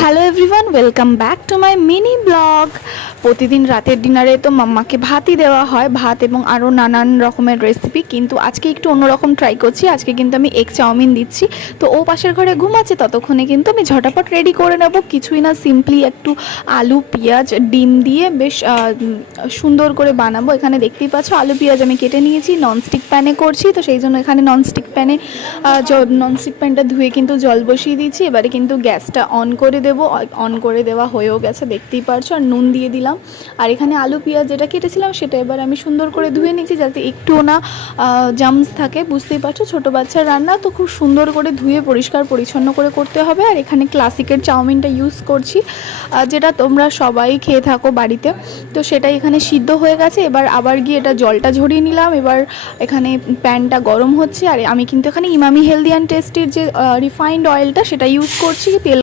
Hello everyone, welcome back to my mini blog. প্রতিদিন রাতের ডিনারে তো মাম্মাকে ভাতই দেওয়া হয়, ভাত এবং আরও নানান রকমের রেসিপি, কিন্তু আজকে একটু অন্যরকম ট্রাই করছি। আজকে কিন্তু আমি এগ চাউমিন দিচ্ছি। তো ও পাশের ঘরে ঘুমাচ্ছে, ততক্ষণে কিন্তু আমি ঝটাপট রেডি করে নেব। কিছুই না, সিম্পলি একটু আলু পেঁয়াজ ডিম দিয়ে বেশ সুন্দর করে বানাবো। এখানে দেখতেই পাচ্ছ আলু পেঁয়াজ আমি কেটে নিয়েছি, ননস্টিক প্যানে করছি, তো সেই জন্য এখানে ননস্টিক প্যানটা ধুয়ে কিন্তু জল বসিয়ে দিয়েছি। এবারে কিন্তু গ্যাসটা অন করে দেবো। অন করে দেওয়া হয়েও গেছে, দেখতেই পারছো। আর নুন দিয়ে দিলাম। আর এখানে আলু পেঁয়াজ যেটা কেটেছিলাম সেটা এবার আমি সুন্দর করে ধুয়ে নিচ্ছি, যাতে একটুও না জামস থাকে। বুঝতেই পারছো ছোটো বাচ্চার রান্না, তো খুব সুন্দর করে ধুয়ে পরিষ্কার পরিচ্ছন্ন করে করতে হবে। আর এখানে ক্লাসিকের চাউমিনটা ইউজ করছি, যেটা তোমরা সবাই খেয়ে থাকো বাড়িতে। তো সেটাই এখানে সিদ্ধ হয়ে গেছে। এবার আবার গিয়ে এটা জলটা ঝরিয়ে নিলাম। এবার এখানে প্যানটা গরম হচ্ছে, আর আমি কিন্তু এখানে ইমামি হেলদি অ্যান্ড টেস্টির যে রিফাইন্ড অয়েলটা সেটা ইউজ করছি। তেল